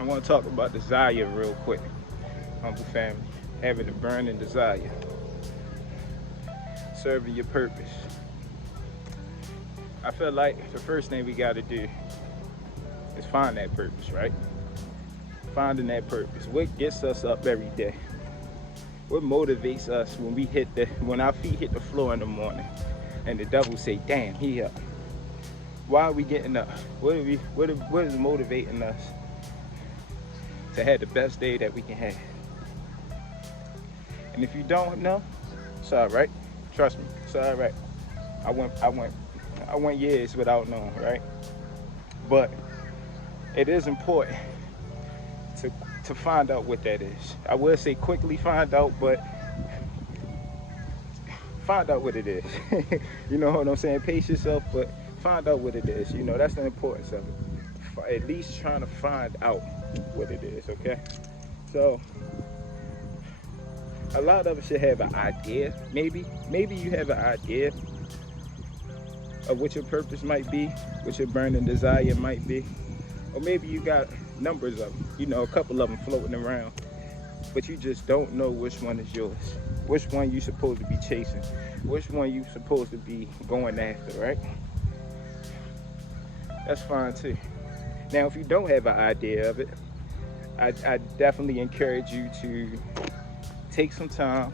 I want to talk about desire real quick. Humble family, having a burning desire, serving your purpose. I feel like the first thing we got to do is find that purpose, right? Finding that purpose. What gets us up every day? What motivates us when our feet hit the floor in the morning and the devil say, damn, he up. Why are we getting up? What is motivating us to have the best day that we can have? And if you don't know, it's all right. Trust me, it's all right. I went years without knowing, right? But it is important to find out what that is. I would say quickly find out, but find out what it is. You know what I'm saying? Pace yourself, but find out what it is. You know, that's the importance of it. At least trying to find out what it is, okay? So a lot of us should have an idea. Maybe you have an idea of what your purpose might be, what your burning desire might be. Or maybe you got numbers of them, you know, a couple of them floating around, but you just don't know which one is yours, which one you're supposed to be chasing, which one you're supposed to be going after, right? That's fine too. Now, if you don't have an idea of it, I definitely encourage you to take some time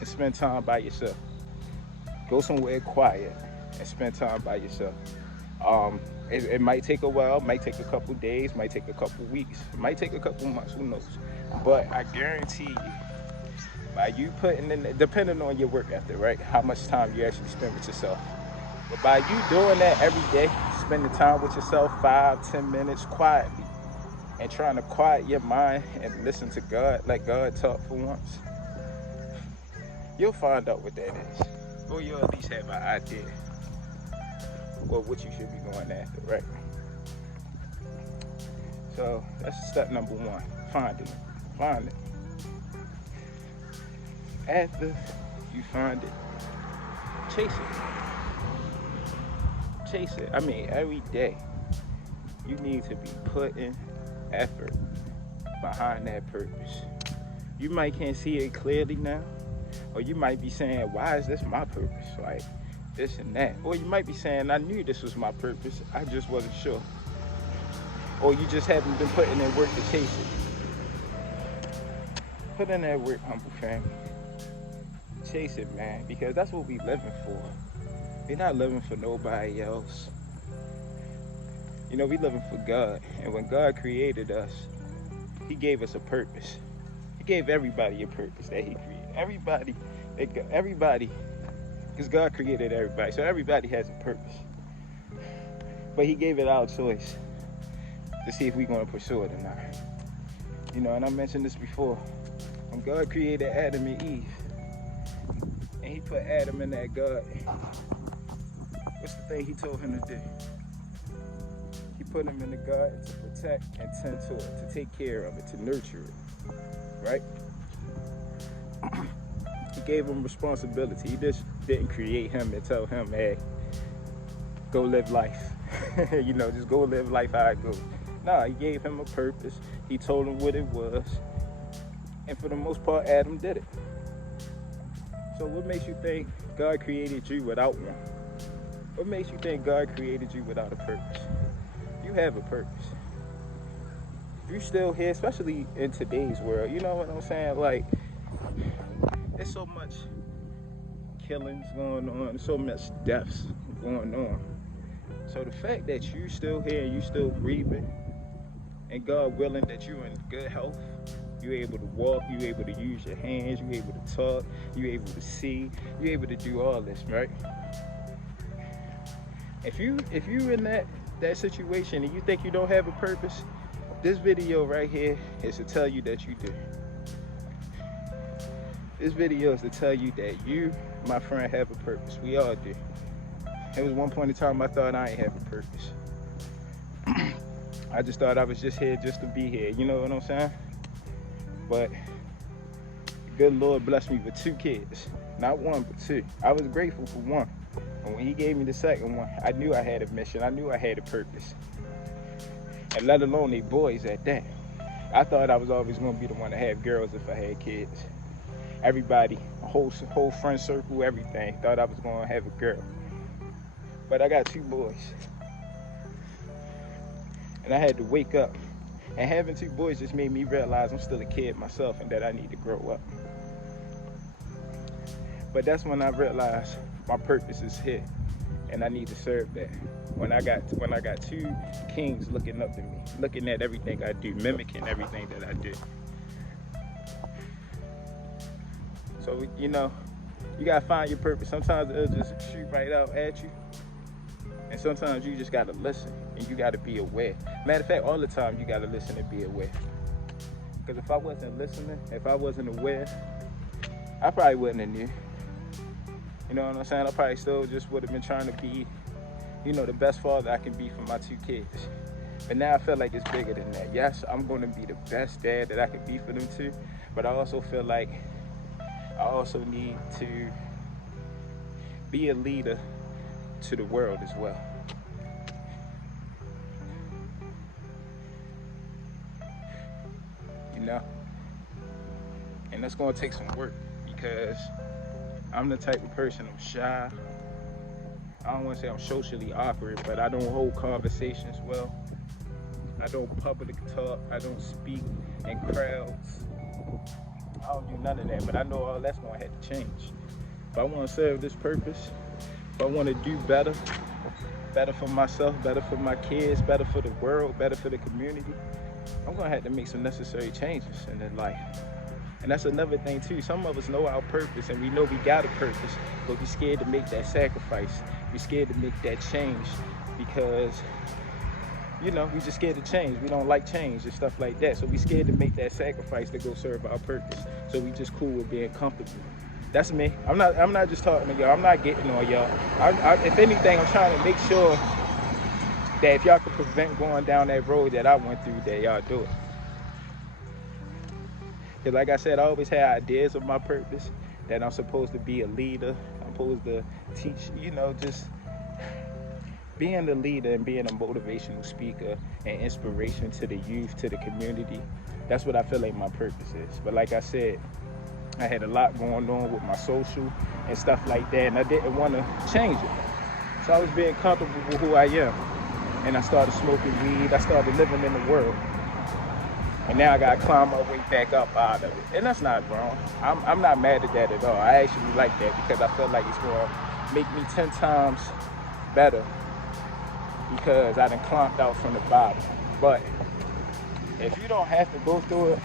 and spend time by yourself. Go somewhere quiet and spend time by yourself. It might take a while, might take a couple days, might take a couple weeks, might take a couple months, who knows? But I guarantee you, by you putting in, depending on your work ethic, right? How much time you actually spend with yourself. But by you doing that every day, spending time with yourself 5-10 minutes quietly, and trying to quiet your mind and listen to God, let God talk for once, you'll find out what that is. Or you'll at least have an idea of what you should be going after, right? So that's step number one, find it. After you find it, chase it. I mean, every day you need to be putting effort behind that purpose. You might can't see it clearly now, or you might be saying, why is this my purpose? Like this and that. Or you might be saying, I knew this was my purpose, I just wasn't sure. Or you just haven't been putting in work to chase it. Put in that work, humble family. Chase it, man, because that's what we living for. We're not living for nobody else. You know, we living for God. And when God created us, he gave us a purpose. He gave everybody a purpose that he created. Everybody, because God created everybody, so everybody has a purpose. But he gave it our choice to see if we're going to pursue it or not. You know, and I mentioned this before. When God created Adam and Eve, and he put Adam in that garden, what's the thing he told him to do? He put him in the garden to protect and tend to it, to take care of it, to nurture it, right? He gave him responsibility. He just didn't create him and tell him, hey, go live life. You know, just go live life how it goes. Nah, he gave him a purpose. He told him what it was. And for the most part, Adam did it. So what makes you think God created you without one? What makes you think God created you without a purpose? You have a purpose. If you're still here, especially in today's world, you know what I'm saying? Like, there's so much killings going on, so much deaths going on. So the fact that you still here and you still breathing, and God willing that you're in good health, you're able to walk, you're able to use your hands, you're able to talk, you're able to see, you're able to do all this, right? If you in that situation and you think you don't have a purpose, this video right here is to tell you that you do. This video is to tell you that you, my friend, have a purpose. We all do. There was one point in time I thought I ain't have a purpose. I just thought I was just here just to be here, you know what I'm saying? But the good Lord blessed me with 2 kids. Not one, but 2. I was grateful for one. And when he gave me the second one, I knew I had a mission. I knew I had a purpose. And let alone they boys at that. I thought I was always gonna be the one to have girls if I had kids. Everybody, a whole friend circle, everything, thought I was gonna have a girl. But I got 2 boys. And I had to wake up. And having 2 boys just made me realize I'm still a kid myself and that I need to grow up. But that's when I realized my purpose is here and I need to serve that. When I got 2 kings looking up at me, looking at everything I do, mimicking everything that I do. So, you gotta find your purpose. Sometimes it'll just shoot right out at you. And sometimes you just gotta listen and you gotta be aware. Matter of fact, all the time you gotta listen and be aware. Because if I wasn't listening, if I wasn't aware, I probably wouldn't have knew. You know what I'm saying? I probably still just would have been trying to be, the best father I can be for my 2 kids. But now I feel like it's bigger than that. Yes, I'm gonna be the best dad that I could be for them 2, but I also feel like I also need to be a leader to the world as well. And that's gonna take some work because I'm the type of person, I'm shy. I don't wanna say I'm socially awkward, but I don't hold conversations well. I don't public talk, I don't speak in crowds. I don't do none of that, but I know all that's gonna have to change. If I wanna serve this purpose, if I wanna do better for myself, better for my kids, better for the world, better for the community, I'm gonna have to make some necessary changes in their life. And that's another thing too. Some of us know our purpose and we know we got a purpose, but we're scared to make that sacrifice. We're scared to make that change because, we just scared to change. We don't like change and stuff like that. So we're scared to make that sacrifice to go serve our purpose. So we just cool with being comfortable. That's me. I'm not just talking to y'all. I'm not getting on y'all. If anything, I'm trying to make sure that if y'all could prevent going down that road that I went through, that y'all do it. Because like I said, I always had ideas of my purpose, that I'm supposed to be a leader. I'm supposed to teach, just being the leader and being a motivational speaker and inspiration to the youth, to the community. That's what I feel like my purpose is. But like I said, I had a lot going on with my social and stuff like that, and I didn't want to change it. So I was being comfortable with who I am. And I started smoking weed. I started living in the world. And now I gotta climb my way back up out of it. And that's not wrong. I'm not mad at that at all. I actually like that because I feel like it's gonna make me 10 times better because I done climbed out from the bottom. But if you don't have to go through it,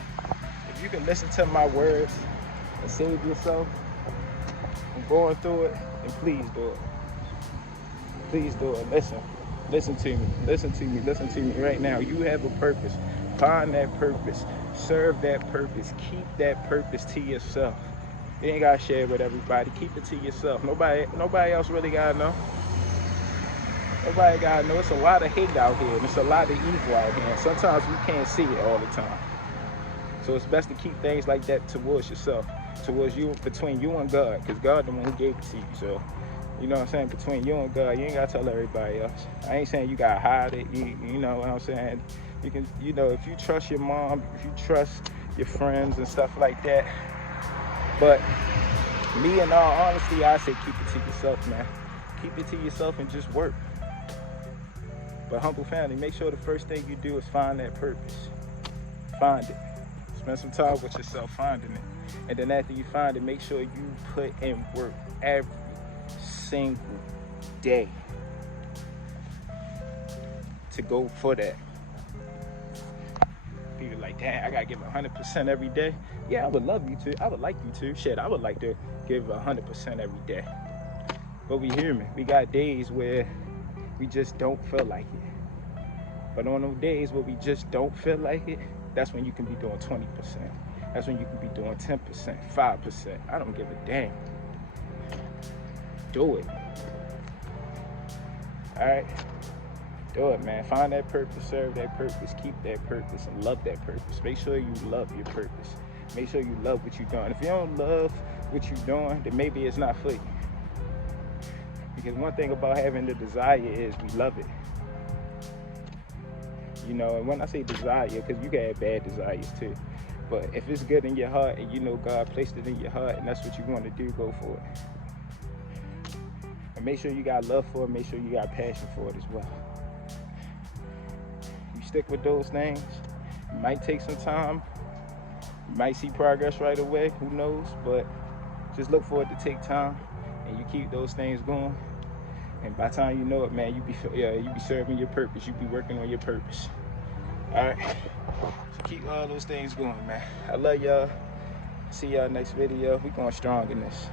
if you can listen to my words and save yourself from going through it, then please do it. Please do it. Listen to me right now. You have a purpose. Find that purpose. Serve that purpose. Keep that purpose to yourself. You ain't gotta share it with everybody. Keep it to yourself. Nobody else really gotta know. Nobody gotta know. It's a lot of hate out here, and it's a lot of evil out here. And sometimes we can't see it all the time. So it's best to keep things like that towards yourself, towards you, between you and God, because God the one who gave it to you. So, you know what I'm saying? Between you and God, you ain't gotta tell everybody else. I ain't saying you gotta hide it. You know what I'm saying? You can, if you trust your mom, if you trust your friends and stuff like that. But me, in all honesty, I say keep it to yourself, man. Keep it to yourself and just work. But humble family, make sure the first thing you do is find that purpose. Find it. Spend some time with yourself finding it. And then after you find it, make sure you put in work every single day to go for that. People like, damn, I gotta give 100% every day. Yeah, I would love you to. I would like you to. Shit, I would like to give 100% every day. But we human. We got days where we just don't feel like it. But on those days where we just don't feel like it, that's when you can be doing 20%. That's when you can be doing 10%, 5%. I don't give a damn. Do it. All right? Do it, man. Find that purpose, serve that purpose, keep that purpose, and love that purpose. Make sure you love your purpose. Make sure you love what you're doing. If you don't love what you're doing, then maybe it's not for you. Because one thing about having the desire is we love it. You know, and when I say desire, because you can have bad desires too. But if it's good in your heart and you know God placed it in your heart and that's what you want to do, go for it. And make sure you got love for it, make sure you got passion for it as well. You stick with those things, it might take some time, you might see progress right away, who knows, but just look for it to take time and you keep those things going. And by the time you know it, man, you be serving your purpose, you be working on your purpose. All right, so keep all those things going, man. I love y'all. See y'all next video. We going strong in this.